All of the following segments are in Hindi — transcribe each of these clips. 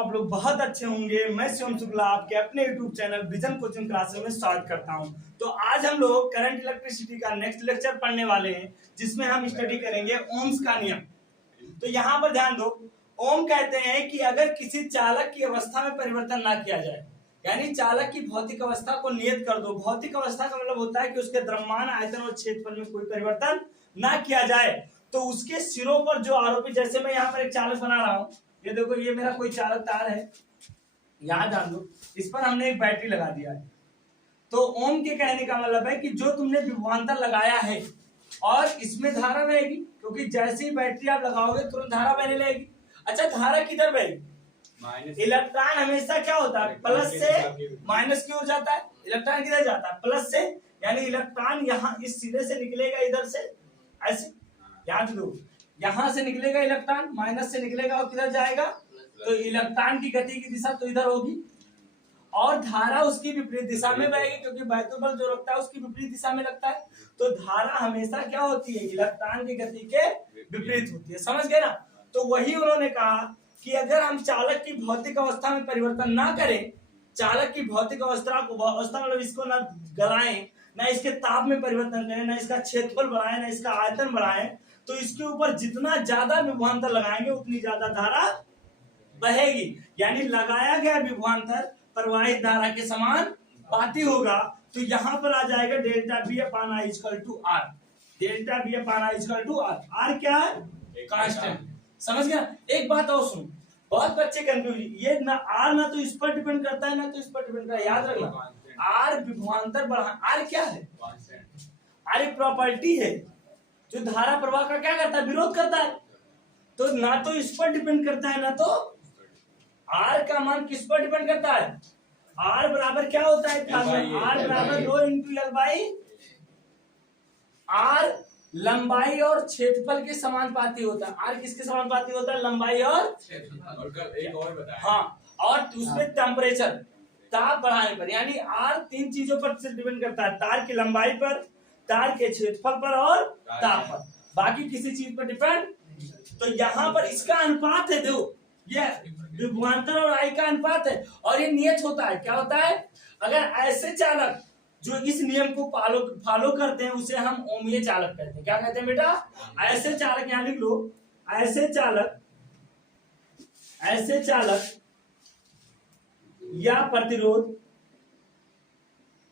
आप लोग बहुत अच्छे होंगे। मैं शिवम शुक्ला आपके अपने YouTube channel vision coaching classes में स्वागत करता हूं। तो आज हम लोग करंट इलेक्ट्रिसिटी का नेक्स्ट लेक्चर पढ़ने वाले हैं, जिसमें हम स्टडी करेंगे ओम्स का नियम। तो यहाँ पर ध्यान दो, ओम कहते हैं कि अगर किसी चालक की अवस्था में परिवर्तन ना किया जाए, यानी चालक की भौतिक अवस्था को नियत कर दो। भौतिक अवस्था का मतलब होता है कि उसके द्रव्यमान, आयतन और क्षेत्रफल में कोई परिवर्तन ना किया जाए, तो उसके सिरों पर जो आरोपित, जैसे मैं यहाँ पर एक चालक बना रहा हूं, ये देखो, ये मेरा कोई चालक तार है, यहां जान दो, इस पर हमने एक बैटरी लगा दिया है। तो ओम के कहने का मतलब है कि जो तुमने विभवांतर लगाया है और इसमें धारा बहेगी, क्योंकि जैसे ही बैटरी आप लगाओगे तुरंत धारा बहने लगेगी। अच्छा, धारा किधर बहेगी? इलेक्ट्रॉन हमेशा क्या होता है, प्लस से माइनस की ओर जाता है। इलेक्ट्रॉन किधर जाता है? प्लस से, यानी इलेक्ट्रॉन यहाँ इस सिरे से निकलेगा, इधर से ऐसे, याद दो, यहां से निकलेगा इलेक्ट्रॉन, माइनस से निकलेगा और किधर जाएगा? तो इलेक्ट्रॉन की गति की दिशा तो इधर होगी, और धारा उसकी विपरीत दिशा में बहेगी, क्योंकि वैद्युत बल जो लगता है उसकी विपरीत दिशा में लगता है। तो धारा हमेशा क्या होती है? इलेक्ट्रॉन की गति के विपरीत होती है। समझ गए ना? तो वही उन्होंने कहा कि अगर हम चालक की भौतिक अवस्था में परिवर्तन ना करें, चालक की भौतिक अवस्था मतलब इसको ना गलाएं, ना इसके ताप में परिवर्तन करें, ना इसका क्षेत्रफल बढ़ाएं, ना इसका आयतन बढ़ाएं, तो इसके ऊपर जितना ज्यादा विभवांतर लगाएंगे उतनी ज्यादा धारा बहेगी। यानी लगाया गया विभवांतर प्रवाहित धारा के समानुपाती होगा। तो यहां पर आ जाएगा delta B upon I equal to R. Delta B upon I equal to R. R क्या है? कांस्टेंट। समझ गया? एक बात और सुनो, बहुत बच्चे कंफ्यूज, ये ना आर ना तो इस पर डिपेंड करता है, ना तो इस पर डिपेंड करता है। याद रखना, आर विभवांतर बढ़ा, आर क्या है? आर एक प्रॉपर्टी है जो धारा प्रवाह का क्या करता है? विरोध करता है। तो ना तो इस पर डिपेंड करता है, ना तो आर का मान किस पर डिपेंड करता है? आर बराबर क्या होता है? आर बराबर रो इंटू एल बाई आर, लंबाई और क्षेत्रफल के समानुपाती होता है। आर किसके समानुपाती होता है? लंबाई और एक और बताया। हाँ, और उसमें टेम्परेचर, ताप बढ़ाने पर, यानी आर तीन चीजों पर डिपेंड करता है, तार की लंबाई पर, तार के क्षेत्रफल पर और ताप पर, बाकी किसी चीज पर डिपेंड। तो यहाँ पर इसका अनुपात है, देखो, ये विभवांतर और आई का अनुपात है, और ये नियत होता है। क्या होता है? अगर ऐसे चालक जो इस नियम को फॉलो करते हैं उसे हम ओमीय चालक कहते हैं। क्या कहते हैं बेटा? ऐसे चालक, यहां लिख लो, ऐसे चालक या प्रतिरोध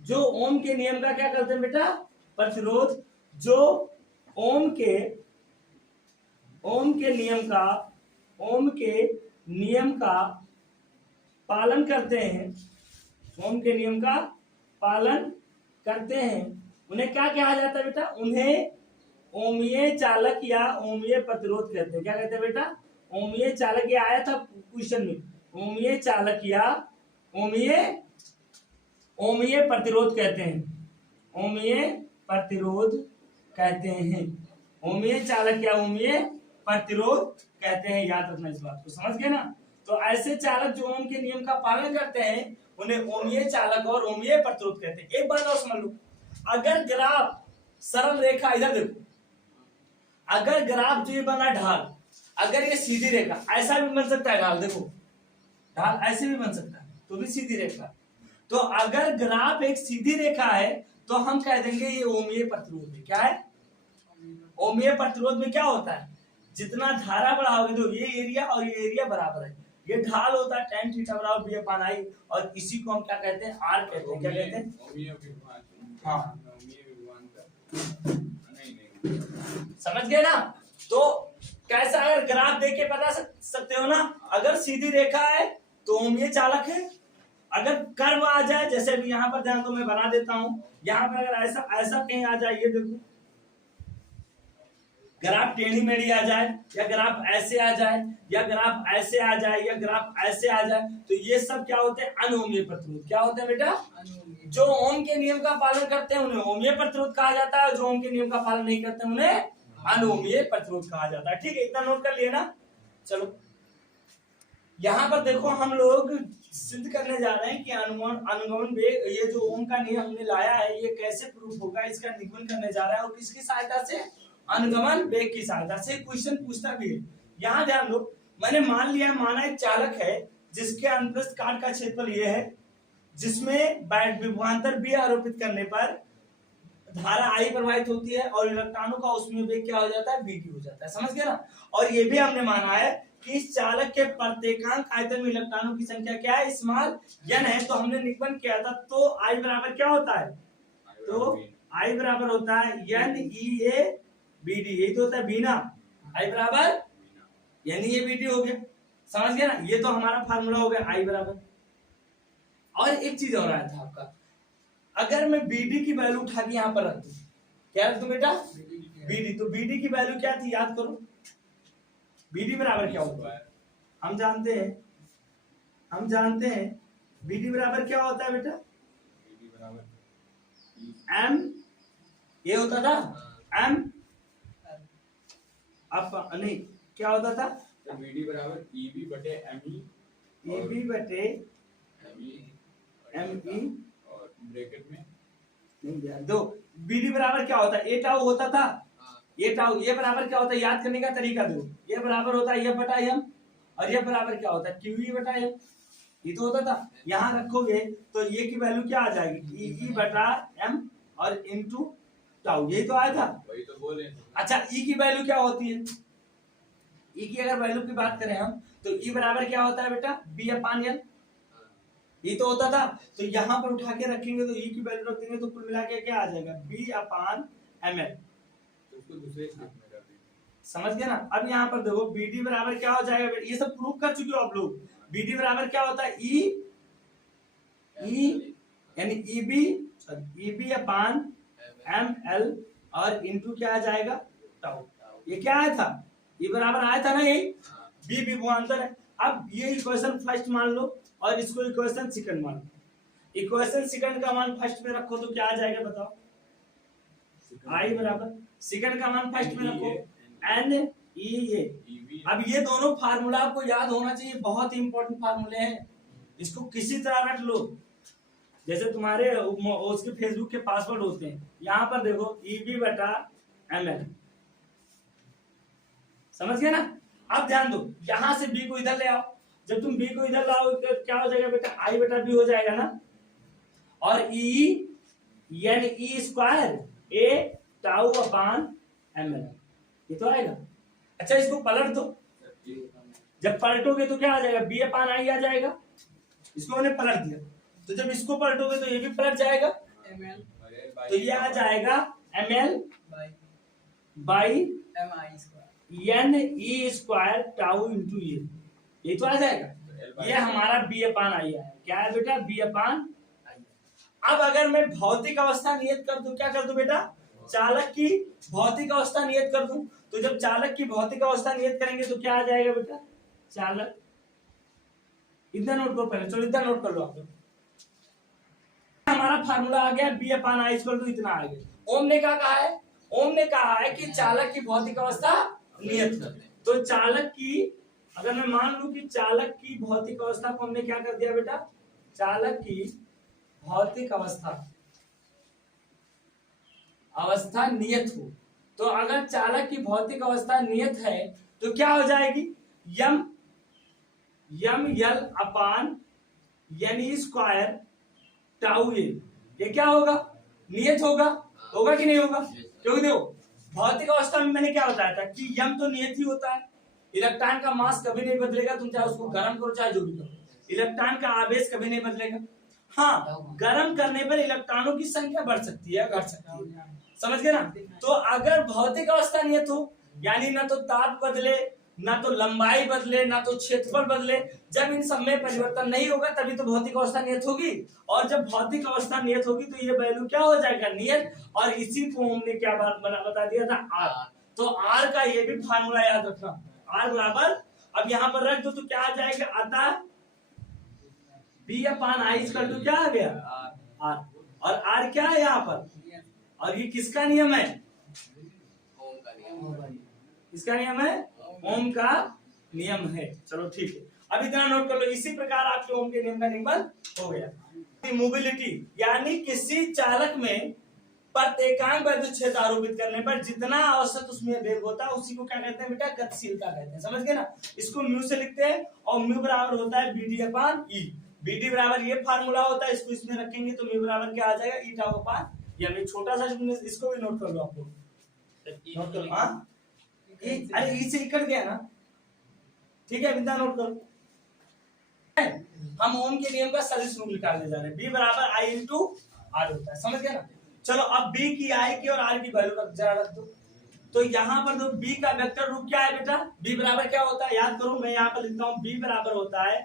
जो ओम के नियम का क्या करते हैं बेटा? प्रतिरोध जो ओम के नियम का पालन करते हैं, ओम के नियम का पालन करते हैं, उन्हें क्या कहा जाता है बेटा? उन्हें ओमीय चालक या ओमीय प्रतिरोध कहते हैं। क्या कहते हैं बेटा? ओमीय चालक। ये आया था क्वेश्चन में, ओमीय चालक या ओमीय प्रतिरोध कहते हैं। ओमीय प्रतिरोध कहते हैं, ओमीय चालक या ओमीय प्रतिरोध कहते हैं। याद रखना इस बात को, समझ गए ना? तो ऐसे चालक जो ओम के नियम का पालन करते हैं उन्हें ओमीय चालक और ओमीय प्रतिरोध कहते हैं। एक बात और समझ लो, अगर ग्राफ सरल रेखा, इधर देखो, अगर ग्राफ जो ये बना ढाल, अगर ये सीधी रेखा, ऐसा भी बन सकता है ढाल, देखो ढाल ऐसे भी बन सकता है, तो भी सीधी रेखा। तो अगर ग्राफ एक सीधी रेखा है तो हम कह देंगे ये ओमीय प्रतिरोध है। क्या है? ओमीय प्रतिरोध में क्या होता है? जितना धारा बढ़ाओगे, तो ये एरिया और ये एरिया बराबर है, ये ढाल होता है tan थीटा बराबर बी अपान आई, और इसी को हम क्या कहते हैं? आर कहते हैं। क्या कहते हैं? हाँ, समझ गए ना? तो कैसा, अगर ग्राफ देख के बता सकते हो ना, अगर सीधी रेखा है तो ओमीय चालक है, अगर कर्व आ जाए, जैसे अभी यहाँ पर ध्यान दो, मैं बना देता हूं, यहाँ पर अगर ऐसा कहीं आ जाए, ये देखो ग्राफ टेढ़ी मेढ़ी आ जाए, या ग्राफ ऐसे आ जाए, या ग्राफ ऐसे आ जाए, या ग्राफ ऐसे आ जाए, तो ये सब क्या होते हैं? अनओमीय प्रतिरोध। क्या होते हैं बेटा? जो ओम के नियम का पालन करते हैं उन्हें ओमीय प्रतिरोध कहा जाता है, जो ओम के नियम का पालन नहीं करते हैं उन्हें अनओमीय प्रतिरोध कहा जाता है। ठीक है, इतना नोट कर लिए ना? चलो, यहाँ पर देखो, हम लोग सिद्ध करने जा रहे हैं कि अनुगमन वेग, ये जो ओम का नियम हमने लाया है, ये कैसे प्रूफ होगा, इसका निगमन करने जा रहा है, और किसकी सहायता से? अनुगमन वेग की सहायता से। क्वेश्चन पूछता भी है, यहाँ ध्यान दो, मैंने मान लिया, माना एक चालक है, जिसके अनुप्रस्थ काट का क्षेत्रफल ये है, जिसमें विभवांतर बी आरोपित करने पर धारा आई प्रवाहित होती है और इलेक्ट्रॉनों का उसमें वेग क्या हो जाता है, वीडी हो जाता है। समझ गए ना। और ये भी हमने माना है कि इस चालक के प्रत्येकांक आयतन में इलेक्ट्रॉनों की संख्या क्या है, स्मॉल n है। तो हमने निगमन किया था, तो I बराबर क्या होता है, तो I बराबर होता है n e a b d, यही तो होता है b ना। I बराबर n e a b d हो गया। समझ गया ना। ये तो हमारा फार्मूला हो गया I बराबर। और एक चीज और आया था आपका, अगर मैं BD की वैल्यू उठा के यहाँ पर रख दूं, क्या रख दूं बेटा, BD, तो BD की वैल्यू क्या थी याद करो। BD बराबर क्या होता है, हम जानते हैं BD बराबर क्या होता है बेटा, M, ये होता था M, अब नहीं क्या होता था, तो BD बराबर EB बटे ME, EB बटे ME और ब्रैकेट में नहीं यार, दो BD बराबर क्या होता है, ए टाउ होता था, ये टाउ, ये बराबर क्या होता है, याद करने का तरीका दो। ये बराबर होता है F बटा M, और ये बराबर क्या होता है, QE बटा M, ये तो होता था। यहाँ रखोगे तो ये की वैल्यू क्या आ जाएगी, E बटा M और इनटू टाउ, यही तो आया था। वही तो बोले। अच्छा, E की वैल्यू क्या होती है, E की अगर वैल्यू की बात करें हम, तो E बराबर क्या होता है बेटा, B अपान L, ये तो होता था। तो यहाँ पर उठा के रखेंगे तो E की वैल्यू रख देंगे तो कुल मिला के क्या आ जाएगा, B अपान ML, तो उसको दूसरे स्टेप में कर देंगे। समझ गए ना। अब यहाँ पर देखो BD बराबर क्या हो जाएगा, ये सब प्रूव कर चुके हो आप लोग। BD बराबर क्या होता है, E यानी EB अपान ML और इनटू क्या आ जाएगा, टाउ। ये क्या आया था, ये बराबर आया था ना, यही B विभवांतर है। अब ये इक्वेशन फर्स्ट मान लो और इसको इक्वेशन सेकंड मान लो। इक्वेशन सेकंड का मान फर्स्ट में रखो तो क्या आ जाएगा बताओ, I बराबर सेकंड का मान फर्स्ट में रखो NEA। अब ये दोनों फार्मूला आपको याद होना चाहिए, बहुत ही इंपॉर्टेंट फार्मूले हैं, इसको किसी तरह रख लो। जैसे तुम्हारे उसके फेसबुक के पासवर्ड होते हैं, यहाँ पर देखो EB बटा ML, समझ गए ना। अब ध्यान दो, यहां से B को इधर ले आओ, जब तुम B को इधर लाओ तो क्या हो जाएगा बेटा, I बटा B हो जाएगा ना, और E यानी E square A tau upon ML, ये तो आएगा। अच्छा, इसको पलट दो, जब पलटोगे तो क्या आ जाएगा, B अपान I आ जाएगा। इसको मैंने पलट दिया, तो जब इसको पलटोगे तो ये भी पलट जाएगा, तो ये आ जाएगा ML by NE square tau into ये तो आ जाएगा। ये हमारा B अपान I है, क्या है बेटा, B अपान I। अब अगर मैं भौतिक अवस्था नियत कर दूं, क्या कर दूं बेटा, चालक की भौतिक अवस्था नियत कर दूं, तो जब चालक की भौतिक अवस्था नियत करेंगे तो क्या आ जाएगा बेटा, चालक, इतना नोट करो पहले, चलो इतना नोट कर लो आप लोग। हमारा फार्मूला आ गया B upon I equal to इतना आ गया। ओम ने क्या कहा है, ओम ने कहा है कि चालक की भौतिक अवस्था नियत कर दे। तो चालक की, अगर मैं मान लूं कि चालक की भौतिक अवस्था को हमने क्या कर दिया बेटा, चालक की भौतिक अवस्था नियत हो, तो अगर चालक की भौतिक अवस्था नियत है तो क्या हो जाएगी, यम L अपान यानी स्क्वायर टाउ ये क्या होगा, नियत होगा कि नहीं होगा। क्योंकि देखो भौतिक अवस्था में मैंने क्या बताया था कि यम तो नियत ही होता है, इलेक्ट्रॉन का मास कभी नहीं बदलेगा, तुम चाहे उसको गर्म करो चाहे जो भी करो, इलेक्ट्रॉन का आवेश कभी नहीं बदलेगा। हाँ, गर्म करने पर इलेक्ट्रॉनों की संख्या बढ़ सकती है, घट सकती है, समझ गए ना। तो अगर भौतिक अवस्था नियत हो, यानी ना तो ताप बदले, ना तो लंबाई बदले, ना तो क्षेत्रफल बदले, जब इन सब में परिवर्तन नहीं होगा तभी तो भौतिक अवस्था नियत होगी। और जब भौतिक अवस्था नियत होगी तो ये वैल्यू क्या हो जाएगा, नियत। और इसी को हमने क्या बता दिया था, R। तो R का ये भी फार्मूला याद रखना, R बराबर, अब यहाँ पर रख दो तो क्या आ जाएगा, अतः B upon I equal to क्या आ गया, R। और R क्या है यहाँ पर, और ये किसका नियम है, किसका नियम है, ओम का नियम है। चलो ठीक है, अब इतना नोट कर लो। इसी प्रकार आपके ओम के नियम का नियमन हो गया। मोबिलिटी यानी किसी चालक में प्रत्येकांक वैद्युत क्षेत्र आरोपित करने पर जितना औसत उसमें वेग होता है उसी को क्या कहते हैं बेटा, गतिशीलता कहते हैं। समझ गए ना, इसको म्यू से लिखते हैं और म्यू बराबर होता है BD अपान ई। BD बराबर ये फार्मूला होता है, इसको इसमें रखेंगे तो म्यू बराबर क्या आ जाएगा, ई टाउ अपान ये। मैं छोटा सा इसको भी नोट कर लो, आपको नोट कर लो। हाँ अरे ई से ही कट गया ना, ठीक है बिंदा, नोट करो। हम ओम के नियम का सदिश रूप निकालने जा रहे हैं, बी बराबर आई इंटू आर होता है। समझ गए ना। चलो अब बी की, आई की और आर की वैल्यू जरा रख दो। तो यहाँ पर तो बी का वेक्टर रूप क्या है बेटा, बी बराबर क्या होता है, याद करो, मैं यहाँ पर लिखता हूँ बी बराबर होता है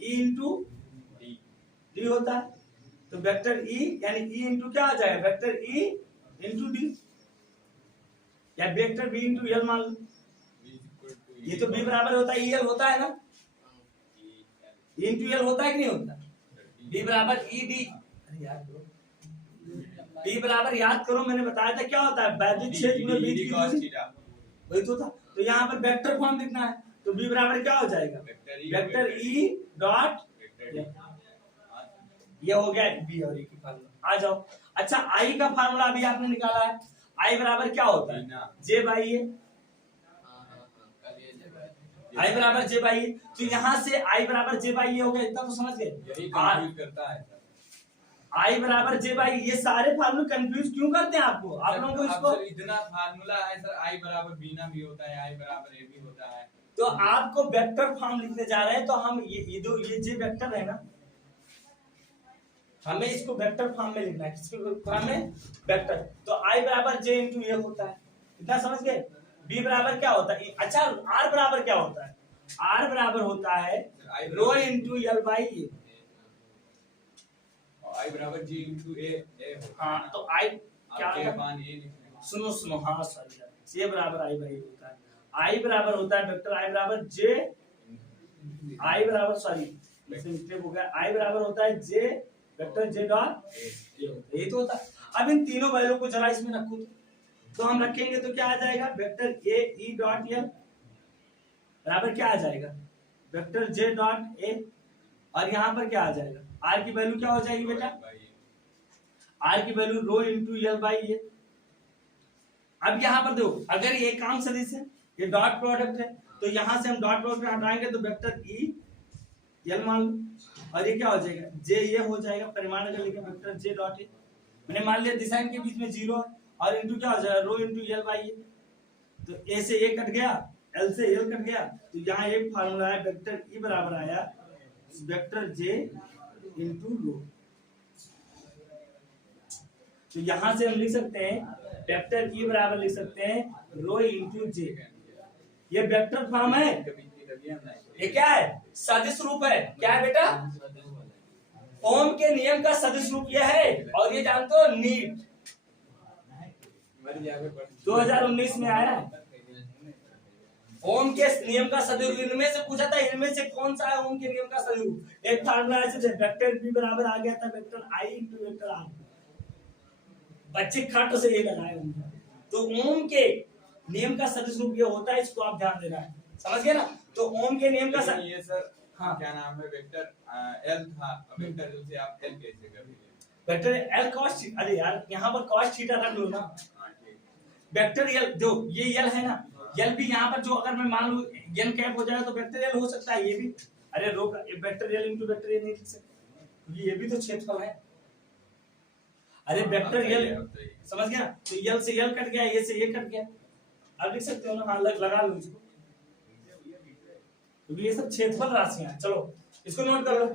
ई इंटू डी होता है। तो वेक्टर ई यानी ई इंटू क्या आ जाएगा, वेक्टर ई इंटू डी, या वेक्टर बी इंटू एल मान लो। ये तो बी बराबर होता है ई एल होता है ना, इंटू एल होता है कि नहीं होता, बी बराबर ई डी। अरे याद करो, बी बराबर याद करो, मैंने बताया था क्या होता है, वैद्युत क्षेत्र में बीच की दूरी, वही तो था। तो यहाँ पर वेक्टर फॉर्म लिखना है, तो बी बराबर क्या हो जाएगा, वेक्टर ई डॉट, ये हो गया बी और ई की फार्मूला। आ जाओ। अच्छा आई का फार्मूला अभी आपने निकाला है, आई बराबर क्या होता है, जे बाई ए, आई बराबर जे बाई ए। तो यहाँ से आई बराबर जे बाई ए हो गया, इतना तो समझ गए। यही कंफ्यूज करता है आई बराबर जे बाई, ये सारे फार्मूले कंफ्यूज क्यों करते हैं आपको, आप लोगों को इसको, इतना फार्मूला है सर, आई बराबर बीना भी होता है, आई बराबर ए भी होता है। तो आपको वेक्टर फॉर्म लिखने जा रहे हैं, तो हम ये जो ये जे वेक्टर है ना, हमें इसको वेक्टर फॉर्म में लिखना है, किसके फॉर्म में, वेक्टर। तो आई बराबर जे इंटू ए होता है, इतना समझ गए। बी बराबर क्या होता है, अच्छा आर बराबर क्या होता है, आर बराबर होता है रो इंटू एल बाई ए, आई बराबर जी इंटू ए। हाँ तो आई क्या के अपान ए लिखना, सुनो सुनो, हाँ सॉरी, जे बराबर आई बाई होता है, आई बराबर होता है वेक्टर आई बराबर जे, आई बराबर सॉरी मिस्टेक हो गया, आई बराबर होता है जे वेक्टर जे डॉट ए, यही तो होता है। अब इन तीनों वैल्यू को जरा इसमें रखो, तो हम रखेंगे तो क्या आ जाएगा, vector A E dot L बराबर क्या आ जाएगा, वेक्टर जे डॉट ए, और यहाँ पर क्या आ जाएगा, आर की वैल्यू क्या हो जाएगी बेटा, आर की value rho into L by A. अब यहाँ पर देखो, अगर ये काम सदिश है, ये डॉट प्रोडक्ट है, तो यहाँ से हम डॉट प्रोडक्ट हटाएंगे तो वेक्टर ई एल मान लो, और ये क्या हो जाएगा, जे ये हो जाएगा, परिमाण अगर लिखे वेक्टर जे डॉट ए, मैंने मान लिया दिशा इनके बीच में जीरो है, और इंटू क्या हो जाएगा, रो इंटू एल बाई ए। तो ए से ए कट गया, एल से एल कट गया, तो यहाँ एक फार्मूला है, वेक्टर ई बराबर आया वेक्टर जे इंटू रो। तो यहां से हम लिख सकते हैं वेक्टर ई बराबर लिख सकते हैं रो इंटू जे। ये वेक्टर फॉर्म है, ये क्या है, सदिश रूप है। क्या है बेटा, ओम के नियम का सदिश रूप यह है, और ये जानते हो नीट 2019 में आया है। ओम के नियम का सदिश रूप, इनमें से पूछा था, इनमें से कौन सा है ओम के नियम का सदिश रूप। एक फार्मूला ऐसे थे, वेक्टर बी बराबर आ गया था vector I into vector R, बच्चे खट से ये लगाए होंगे। तो ओम के नियम का सदिश रूप ये होता है, इसको आप ध्यान देना है, समझ गए ना। तो ओम के नियम का ये सर हाँ क्या नाम है, वेक्टर एल था, वेक्टर एल से आप एल कैसे कर दिए, वेक्टर एल cos, अरे यार यहाँ पर cos थीटा रख लो ना, वेक्टर एल जो ये एल है ना, एल भी यहाँ पर जो अगर मैं मान लूं एन कैप हो जाएगा तो वेक्टर एल हो सकता है, ये भी, अरे रो vector L into vector L नहीं लिख सकते, क्योंकि ये भी तो क्षेत्रफल है। अरे वेक्टर एल समझ गया, तो एल से एल कट गया, ये से ये कट गया, अब लिख सकते हो ना, हाँ लगा लो इसको, क्योंकि ये सब क्षेत्रफल राशियां हैं। चलो इसको नोट कर लो।